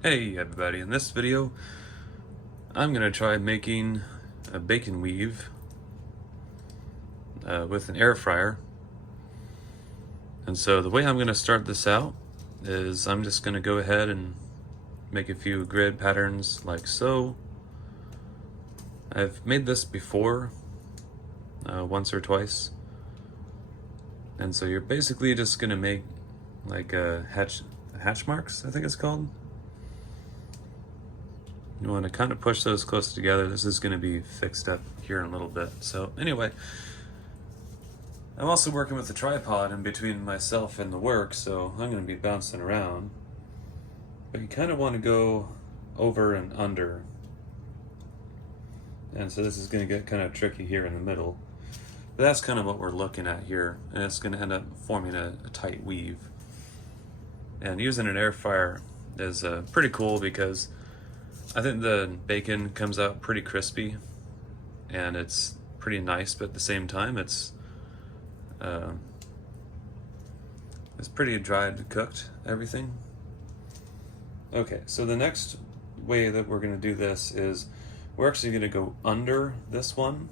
Hey everybody, in this video I'm going to try making a bacon weave with an air fryer. And so the way I'm going to start this out is I'm just going to go ahead and make a few grid patterns like so. I've made this before, once or twice. And so you're basically just going to make like hatch marks, I think it's called. You want to kind of push those close together. This is going to be fixed up here in a little bit. So anyway, I'm also working with the tripod in between myself and the work, so I'm going to be bouncing around. But you kind of want to go over and under. And so this is going to get kind of tricky here in the middle. But that's kind of what we're looking at here. And it's going to end up forming a tight weave. And using an air fryer is pretty cool because I think the bacon comes out pretty crispy and it's pretty nice, but at the same time it's pretty dried, cooked, everything. Okay, so the next way that we're going to do this is we're actually going to go under this one.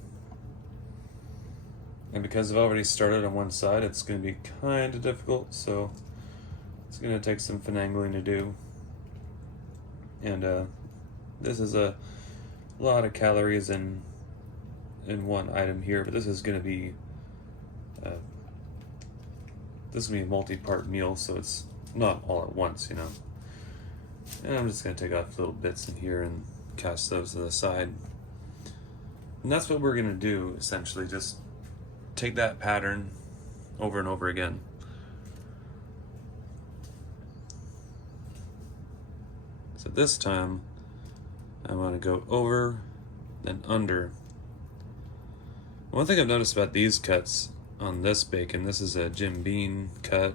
And because I've already started on one side, it's going to be kind of difficult, so it's going to take some finagling to do. And this is a lot of calories in one item here, but this is going to be a multi-part meal, so it's not all at once, you know. And I'm just going to take off little bits in here and cast those to the side. And that's what we're going to do, essentially, just take that pattern over and over again. So this time, I want to go over, then under. One thing I've noticed about these cuts on this bacon, this is a Jim Beam cut,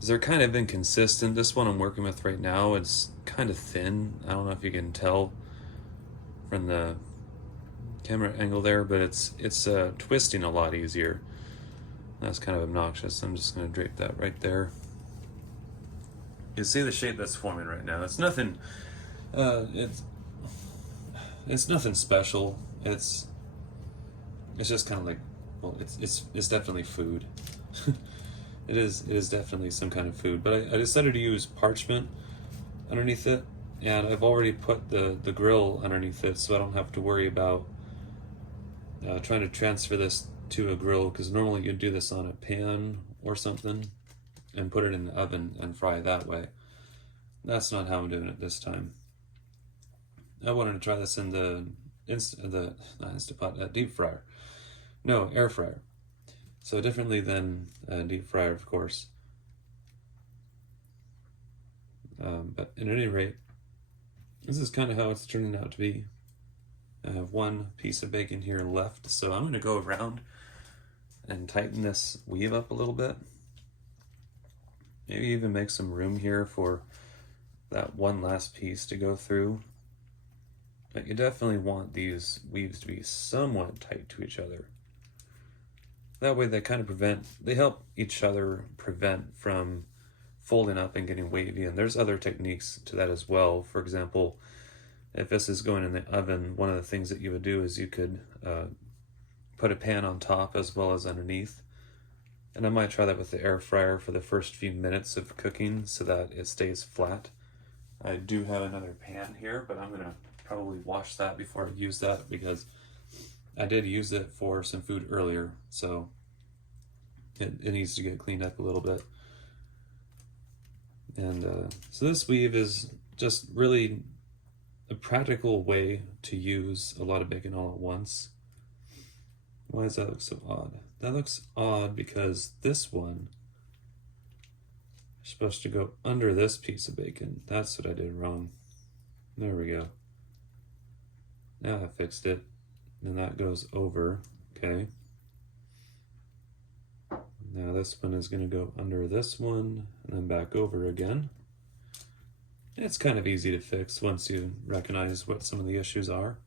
is they're kind of inconsistent. This one I'm working with right now, it's kind of thin. I don't know if you can tell from the camera angle there, but it's twisting a lot easier. That's kind of obnoxious. I'm just going to drape that right there. You see the shape that's forming right now. It's nothing. It's nothing special. It's just kind of like, well, it's definitely food. It is definitely some kind of food. But I decided to use parchment underneath it, and I've already put the grill underneath it, so I don't have to worry about trying to transfer this to a grill, because normally you'd do this on a pan or something and put it in the oven and fry it that way. That's not how I'm doing it this time. I wanted to try this in the deep fryer. No, air fryer. So differently than deep fryer, of course. But at any rate, this is kind of how it's turning out to be. I have one piece of bacon here left, so I'm going to go around and tighten this weave up a little bit. Maybe even make some room here for that one last piece to go through. But you definitely want these weaves to be somewhat tight to each other. That way they help each other prevent from folding up and getting wavy. And there's other techniques to that as well. For example, if this is going in the oven, one of the things that you would do is you could put a pan on top as well as underneath. And I might try that with the air fryer for the first few minutes of cooking so that it stays flat. I do have another pan here, but I'm going to probably wash that before I use that, because I did use it for some food earlier, so it needs to get cleaned up a little bit. And so this weave is just really a practical way to use a lot of bacon all at once. Why does that look so odd? That looks odd because this one is supposed to go under this piece of bacon. That's what I did wrong. There we go. Now I fixed it. And that goes over, okay. Now this one is going to go under this one and then back over again. It's kind of easy to fix once you recognize what some of the issues are.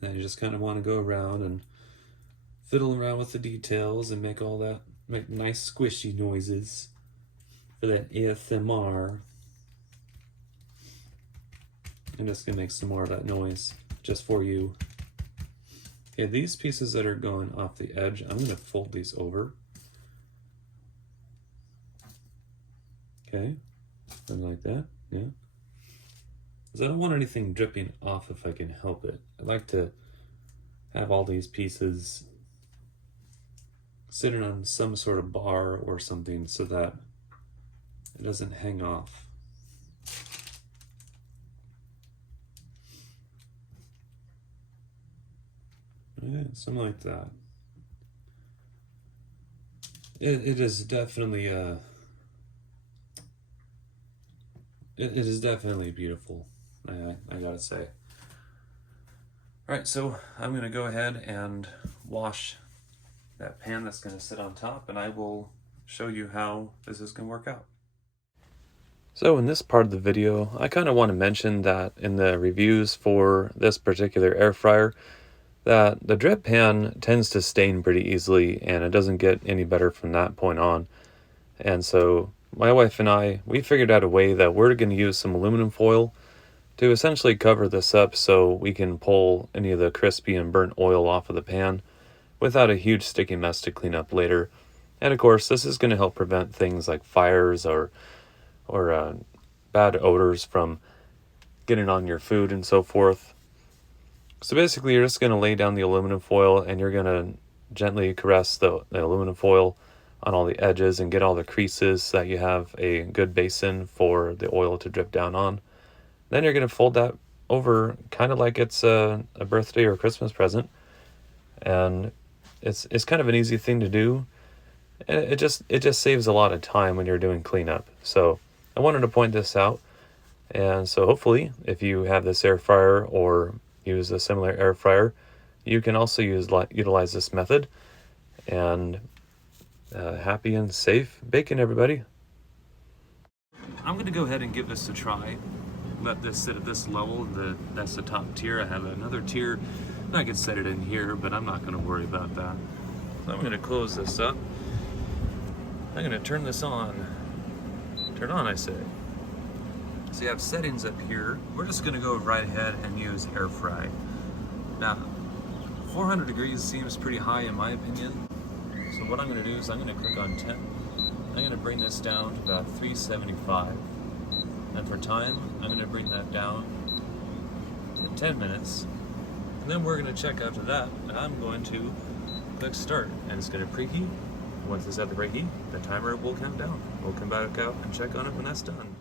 Then you just kind of want to go around and fiddle around with the details and make nice squishy noises for that ASMR. I'm just gonna make some more of that noise just for you. Okay, these pieces that are going off the edge, I'm gonna fold these over. Okay, something like that, yeah. Because I don't want anything dripping off if I can help it. I like to have all these pieces sitting on some sort of bar or something so that it doesn't hang off. Yeah, something like that. It is definitely it is definitely beautiful. I gotta say. All right, so I'm gonna go ahead and wash that pan that's gonna sit on top, and I will show you how this is gonna work out. So in this part of the video, I kind of want to mention that in the reviews for this particular air fryer, that the drip pan tends to stain pretty easily, and it doesn't get any better from that point on. And so my wife and I, we figured out a way that we're going to use some aluminum foil to essentially cover this up so we can pull any of the crispy and burnt oil off of the pan without a huge sticky mess to clean up later. And of course, this is going to help prevent things like fires or bad odors from getting on your food and so forth. So basically, you're just going to lay down the aluminum foil, and you're going to gently caress the aluminum foil on all the edges and get all the creases so that you have a good basin for the oil to drip down on. Then you're going to fold that over kind of like it's a birthday or Christmas present. And it's kind of an easy thing to do. And it just saves a lot of time when you're doing cleanup. So I wanted to point this out. And so hopefully, if you have this air fryer or use a similar air fryer, you can also utilize this method. And happy and safe baking, everybody. I'm going to go ahead and give this a try. Let this sit at this level. That's the top tier. I have another tier. I could set it in here, but I'm not going to worry about that. So I'm going to close this up. I'm going to turn this on. Turn on, I say. So you have settings up here. We're just going to go right ahead and use air fry. Now, 400 degrees seems pretty high in my opinion. So what I'm going to do is I'm going to click on 10. I'm going to bring this down to about 375. And for time, I'm going to bring that down to 10 minutes. And then we're going to check after that. And I'm going to click start. And it's going to preheat. Once it's at the preheat, the timer will count down. We'll come back out and check on it when that's done.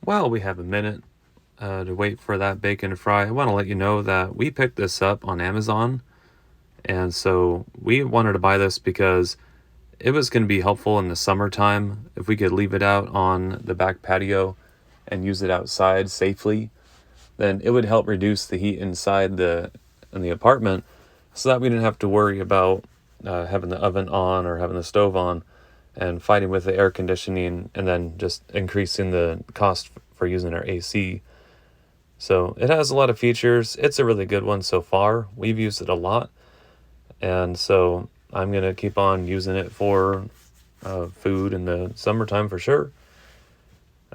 While we have a minute to wait for that bacon to fry, I want to let you know that we picked this up on Amazon. And so we wanted to buy this because it was going to be helpful in the summertime if we could leave it out on the back patio and use it outside safely. Then it would help reduce the heat inside in the apartment, so that we didn't have to worry about having the oven on or having the stove on and fighting with the air conditioning and then just increasing the cost for using our AC. So it has a lot of features. It's a really good one so far. We've used it a lot. And so I'm going to keep on using it for food in the summertime for sure.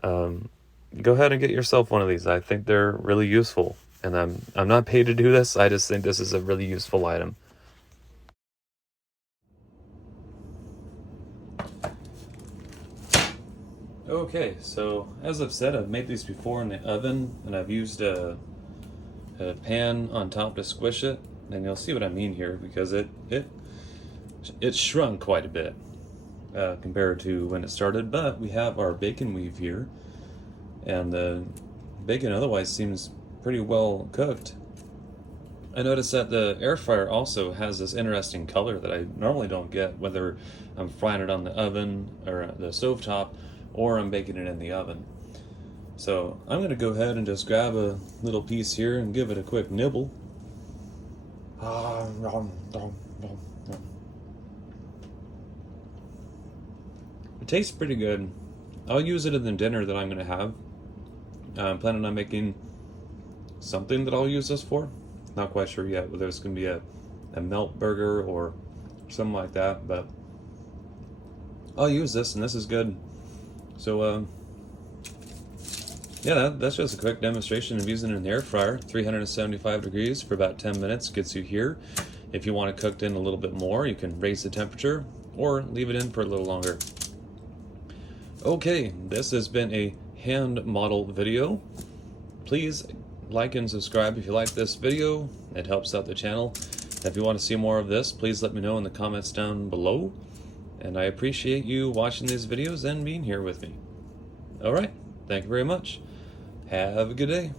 Go ahead and get yourself one of these. I think they're really useful. And I'm not paid to do this. I just think this is a really useful item. Okay, so as I've said, I've made these before in the oven, and I've used a pan on top to squish it, and you'll see what I mean here, because it shrunk quite a bit compared to when it started. But we have our bacon weave here, and the bacon otherwise seems pretty well cooked. I noticed that the air fryer also has this interesting color that I normally don't get, whether I'm frying it on the oven or the stovetop, or I'm baking it in the oven. So I'm going to go ahead and just grab a little piece here and give it a quick nibble. It tastes pretty good. I'll use it in the dinner that I'm going to have. I'm planning on making something that I'll use this for. Not quite sure yet whether it's going to be a melt burger or something like that, but I'll use this, and this is good. So Yeah, that's just a quick demonstration of using an air fryer. 375 degrees for about 10 minutes gets you here. If you want it cooked in a little bit more, you can raise the temperature or leave it in for a little longer. Okay, this has been a hand model video. Please like and subscribe if you like this video. It helps out the channel. If you want to see more of this, please let me know in the comments down below. And I appreciate you watching these videos and being here with me. Alright, thank you very much. Have a good day.